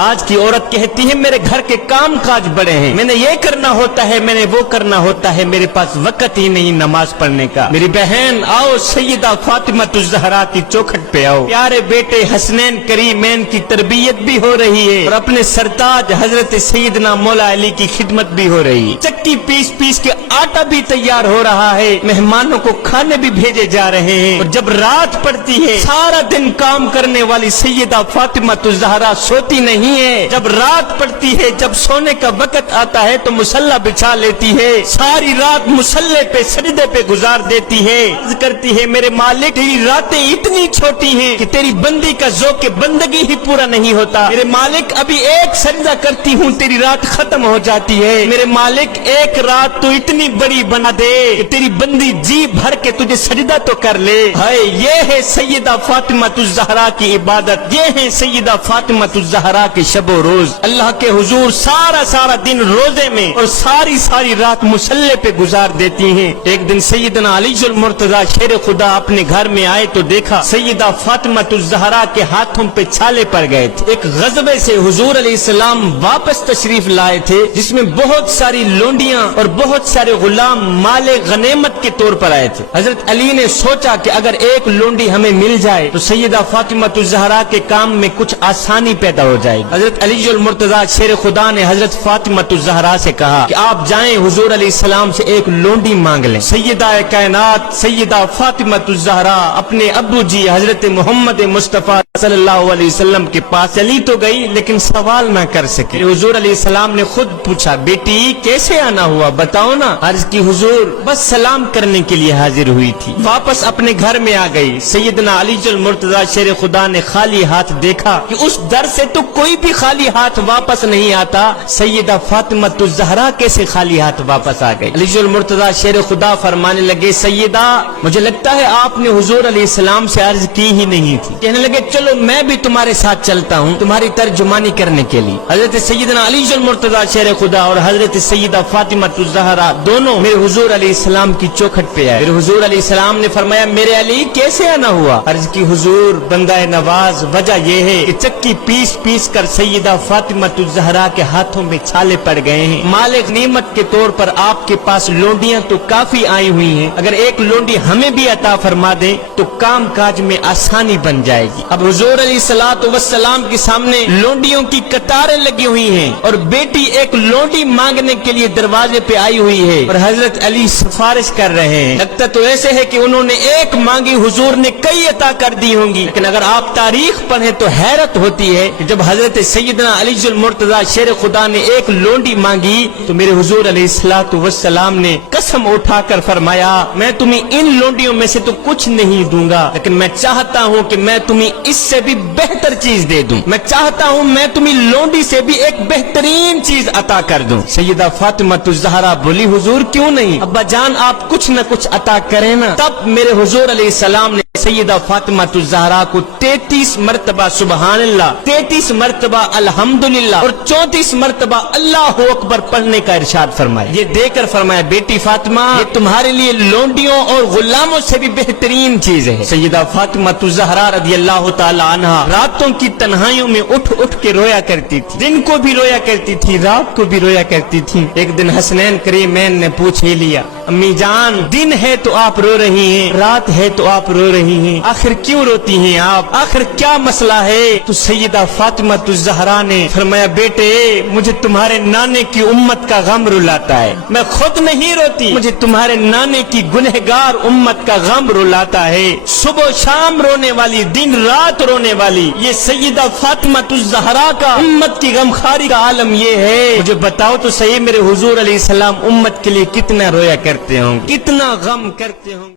آج کی عورت کہتی ہے میرے گھر کے کام کاج بڑے ہیں، میں نے یہ کرنا ہوتا ہے، میں نے وہ کرنا ہوتا ہے، میرے پاس وقت ہی نہیں نماز پڑھنے کا۔ میری بہن آؤ سیدہ فاطمہ الزہرا کی چوکھٹ پہ آؤ، پیارے بیٹے حسنین کریمین کی تربیت بھی ہو رہی ہے اور اپنے سرتاج حضرت سیدنا مولا علی کی خدمت بھی ہو رہی ہے، چکی پیس پیس کے آٹا بھی تیار ہو رہا ہے، مہمانوں کو کھانے بھی بھیجے جا رہے ہیں، اور جب رات پڑتی ہے سارا دن کام کرنے والی سیدہ فاطمہ الزہرا سوتی نہیں ہے، جب رات پڑتی ہے جب سونے کا وقت آتا ہے تو مصلی بچھا لیتی ہے، ساری رات مصلی پہ سجدے پہ گزار دیتی ہے، عرض کرتی ہے میرے مالک تیری راتیں اتنی چھوٹی ہیں کہ تیری بندی کا ذوق بندگی ہی پورا نہیں ہوتا، میرے مالک ابھی ایک سجدہ کرتی ہوں تیری رات ختم ہو جاتی ہے، میرے مالک ایک رات تو اتنی بڑی بنا دے کہ تیری بندی جی بھر کے تجھے سجدہ تو کر لے۔ ہائے یہ ہے سیدہ فاطمہ الزہرا کی عبادت، یہ ہے سیدہ فاطمہ الزہرا کے شب و روز، اللہ کے حضور سارا سارا دن روزے میں اور ساری ساری رات مصلی پہ گزار دیتی ہیں۔ ایک دن سیدنا علی المرتضی شیر خدا اپنے گھر میں آئے تو دیکھا سیدہ فاطمہ الزہرا کے ہاتھوں پہ چھالے پڑ گئے تھے، ایک غزوے سے حضور علیہ السلام واپس تشریف لائے تھے جس میں بہت ساری لونڈیاں اور بہت سارے غلام مال غنیمت کے طور پر آئے تھے۔ حضرت علی نے سوچا کہ اگر ایک لونڈی ہمیں مل جائے تو سیدہ فاطمہ الزہرا کے کام میں کچھ آسانی پیدا ہو جائے گی۔ حضرت علی المرتضی شیر خدا نے حضرت فاطمہ الزہرا سے کہا کہ آپ جائیں حضور علیہ السلام سے ایک لونڈی مانگ لیں۔ سیدہ کائنات سیدہ فاطمہ الزہرا اپنے ابو جی حضرت محمد مصطفیٰ صلی اللہ علیہ وسلم کے پاس چلی تو گئی لیکن سوال نہ کر سکے۔ حضور علیہ السلام نے خود پوچھا بیٹی کیسے آنا ہوا بتاؤ نا؟ عرض کی حضور بس سلام کرنے کے لیے حاضر ہوئی تھی، واپس اپنے گھر میں آ گئی۔ سیدنا علی المرتضی شیر خدا نے خالی ہاتھ دیکھا کہ اس در سے تو کوئی بھی خالی ہاتھ واپس نہیں آتا، سیدہ فاطمہ الزہرا کیسے خالی ہاتھ واپس آ گئی؟ علی المرتضی شیر خدا فرمانے لگے سیدہ مجھے لگتا ہے آپ نے حضور علیہ السلام سے عرض کی ہی نہیں تھی، کہنے لگے چلو میں بھی تمہارے ساتھ چلتا ہوں تمہاری ترجمانی کرنے کے لیے۔ حضرت سیدنا علی المرتضی شیر خدا اور حضرت سیدہ فاطمہ الزہرا دونوں میرے حضور علیہ السلام کی چوکھٹ پہ آئے۔ میرے حضور علیہ السلام نے فرمایا میرے علی کیسے آنا ہوا؟ عرض کی حضور بندہ نواز وجہ یہ ہے کہ چکی پیس پیس کر سیدہ فاطمہ الزہرا کے ہاتھوں میں چھالے پڑ گئے ہیں، مال غنیمت کے طور پر آپ کے پاس لونڈیاں تو کافی آئی ہوئی ہیں، اگر ایک لونڈی ہمیں بھی عطا فرما دیں تو کام کاج میں آسانی بن جائے گی۔ اب حضور علیہ السلام کے سامنے لونڈیوں کی قطاریں لگی ہوئی ہیں اور بیٹی ایک لونڈی مانگنے کے لیے دروازے پہ آئی ہوئی ہے اور حضرت علی سفارش کر رہے ہیں، لگتا تو ایسے ہے کہ انہوں نے ایک مانگی حضور نے کئی عطا کر دی ہوں گی، لیکن اگر آپ تاریخ پڑھیں تو حیرت ہوتی ہے کہ جب حضرت سیدنا علی المرتضی شیر خدا نے ایک لونڈی مانگی تو میرے حضور علیہ السلام نے قسم اٹھا کر فرمایا میں تمہیں ان لونڈیوں میں سے تو کچھ نہیں دوں گا، لیکن میں چاہتا ہوں کہ میں تمہیں اس سے بھی بہتر چیز دے دوں، میں چاہتا ہوں میں تمہیں لونڈی سے بھی ایک بہترین چیز عطا کر دوں۔ سیدہ فاطمہ الزہرا بولی حضور کیوں نہیں، ابا جان آپ کچھ نہ کچھ عطا کریں نا۔ تب میرے حضور علیہ السلام نے سیدہ فاطمہ الزہرا کو 33 مرتبہ سبحان اللہ، 33 مرتبہ الحمدللہ اور 34 مرتبہ اللہ اکبر پڑھنے کا ارشاد فرمایا۔ یہ دے کر فرمایا بیٹی فاطمہ یہ تمہارے لیے لونڈیوں اور غلاموں سے بھی بہترین چیز ہے۔ سیدہ فاطمہ الزہرا رضی اللہ تعالی عنہا راتوں کی تنہائیوں میں اٹھ اٹھ کے رویا کرتی تھی، دن کو بھی رویا کرتی تھی رات کو بھی رویا کرتی تھی۔ ایک دن حسنین کریمین نے پوچھ ہی لیا امی جان دن ہے تو آپ رو رہی ہیں، رات ہے تو آپ رو رہی ہیں، آخر کیوں روتی ہیں آپ، آخر کیا مسئلہ ہے؟ تو سیدہ فاطمہ الزہرا نے فرمایا بیٹے مجھے تمہارے نانے کی امت کا غم رلاتا ہے، میں خود نہیں روتی، مجھے تمہارے نانے کی گنہگار امت کا غم رلاتا ہے، صبح و شام رونے والی دن رات رونے والی یہ سیدہ فاطمہ الزہرا کا امت کی غمخاری کا عالم یہ ہے۔ مجھے بتاؤ تو صحیح میرے حضور علیہ السلام امت کے لیے کتنا رویا کرتے ہوں، کتنا غم کرتے ہوں۔